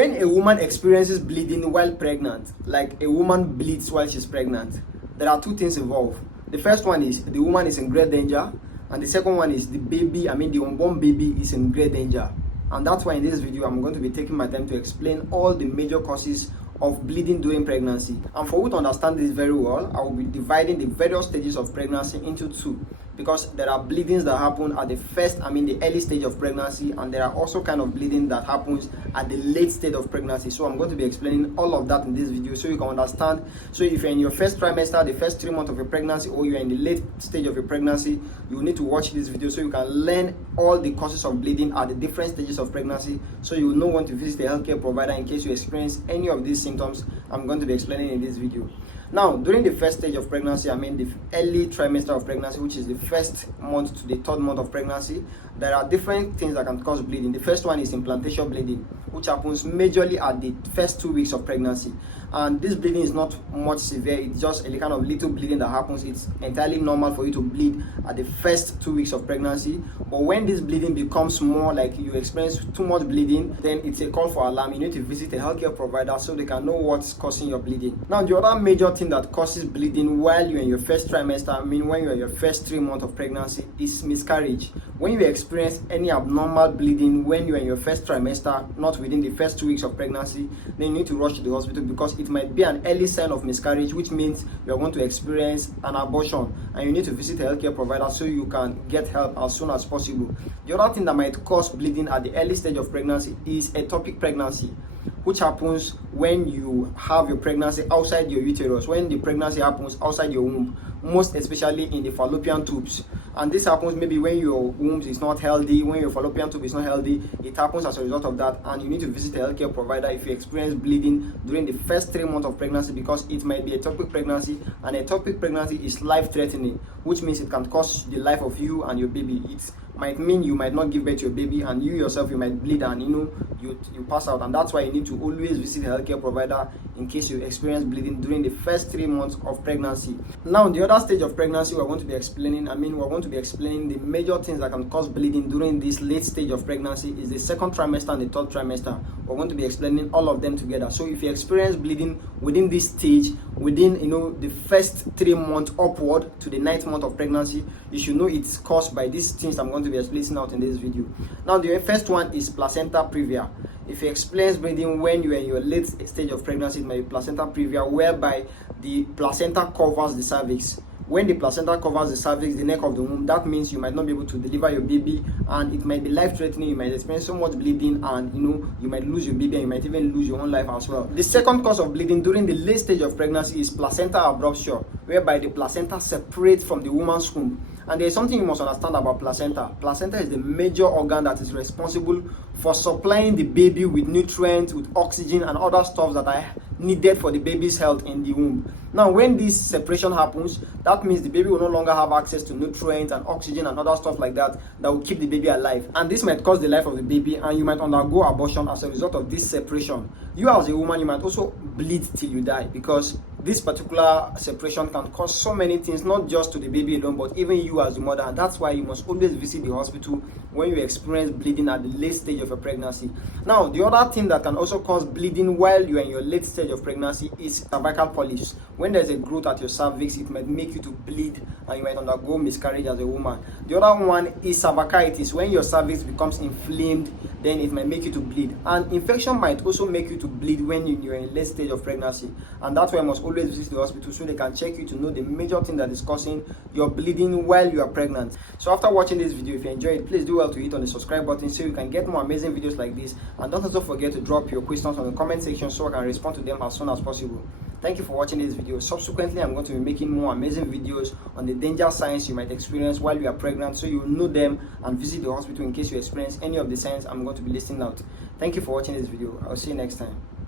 When a woman experiences bleeding while pregnant, like a woman bleeds while she's pregnant, there are two things involved. The first one is the woman is in great danger, and the second one is the unborn baby is in great danger. And that's why in this video I'm going to be taking my time to explain all the major causes of bleeding during pregnancy. And for you to understand this very well, I will be dividing the various stages of pregnancy into two, because there are bleedings that happen at the early stage of pregnancy, and there are also kind of bleeding that happens at the late stage of pregnancy. So I'm going to be explaining all of that in this video so you can understand. So if you're in your first trimester, the first 3 months of your pregnancy, or you're in the late stage of your pregnancy, you need to watch this video so you can learn all the causes of bleeding at the different stages of pregnancy, so you will know when to visit a healthcare provider in case you experience any of these symptoms I'm going to be explaining in this video. Now, during the first stage of pregnancy, the early trimester of pregnancy, which is the first month to the 3rd month of pregnancy, there are different things that can cause bleeding. The first one is implantation bleeding, which happens majorly at the first 2 weeks of pregnancy. And this bleeding is not much severe, it's just a kind of little bleeding that happens. It's entirely normal for you to bleed at the first 2 weeks of pregnancy. But when this bleeding becomes more like you experience too much bleeding, then it's a call for alarm. You need to visit a healthcare provider so they can know what's causing your bleeding. Now, the other major thing that causes bleeding while you're in your first trimester, when you're in your first 3 months of pregnancy, is miscarriage. When you experience any abnormal bleeding when you're in your first trimester, not within the first 2 weeks of pregnancy, then you need to rush to the hospital, because it might be an early sign of miscarriage, which means you're going to experience an abortion, and you need to visit a healthcare provider so you can get help as soon as possible. The other thing that might cause bleeding at the early stage of pregnancy is ectopic pregnancy, which happens when you have your pregnancy outside your uterus, when the pregnancy happens outside your womb, most especially in the fallopian tubes. And this happens maybe when your womb is not healthy, when your fallopian tube is not healthy. It happens as a result of that, and you need to visit a healthcare provider if you experience bleeding during the first 3 months of pregnancy, because it might be ectopic pregnancy, and ectopic pregnancy is life-threatening, which means it can cost the life of you and your baby. It might mean you might not give birth to your baby, and you yourself, you might bleed, and you pass out. And that's why you need to always visit a healthcare provider in case you experience bleeding during the first 3 months of pregnancy. Now, the other stage of pregnancy we're going to be explaining, the major things that can cause bleeding during this late stage of pregnancy is the 2nd trimester and the 3rd trimester. We're going to be explaining all of them together. So if you experience bleeding within this stage, within the first 3 months upward to the 9th month of pregnancy, you should know it's caused by these things I'm going to be explaining out in this video. Now, the first one is placenta previa. If you experience bleeding when you are in your late stage of pregnancy, it may be placenta previa, whereby the placenta covers the cervix. When the placenta covers the cervix, the neck of the womb, that means you might not be able to deliver your baby, and it might be life-threatening. You might experience so much bleeding, and you might lose your baby, and you might even lose your own life as well. The second cause of bleeding during the late stage of pregnancy is placenta abruption, whereby the placenta separates from the woman's womb. And there's something you must understand about placenta. Placenta is the major organ that is responsible for supplying the baby with nutrients, with oxygen, and other stuff that are needed for the baby's health in the womb. Now, when this separation happens, that means the baby will no longer have access to nutrients and oxygen and other stuff like that will keep the baby alive. And this might cause the life of the baby, and you might undergo abortion as a result of this separation. You as a woman, you might also bleed till you die, because this particular separation can cause so many things, not just to the baby alone, but even you as the mother. And that's why you must always visit the hospital when you experience bleeding at the late stage of your pregnancy. Now, the other thing that can also cause bleeding while you are in your late stage of pregnancy is cervical polyps. When there's a growth at your cervix, it might make you to bleed, and you might undergo miscarriage as a woman. The other one is cervicitis. When your cervix becomes inflamed, then it might make you to bleed. And infection might also make you to bleed when you're in a late stage of pregnancy. And that's why you must always visit the hospital so they can check you to know the major thing that is causing your bleeding while you are pregnant. So after watching this video, if you enjoyed it, please do well to hit on the subscribe button so you can get more amazing videos like this. And don't also forget to drop your questions on the comment section so I can respond to them as soon as possible. Thank you for watching this video. Subsequently, I'm going to be making more amazing videos on the danger signs you might experience while you are pregnant, so you know them and visit the hospital in case you experience any of the signs I'm going to be listing out. Thank you for watching this video. I'll see you next time.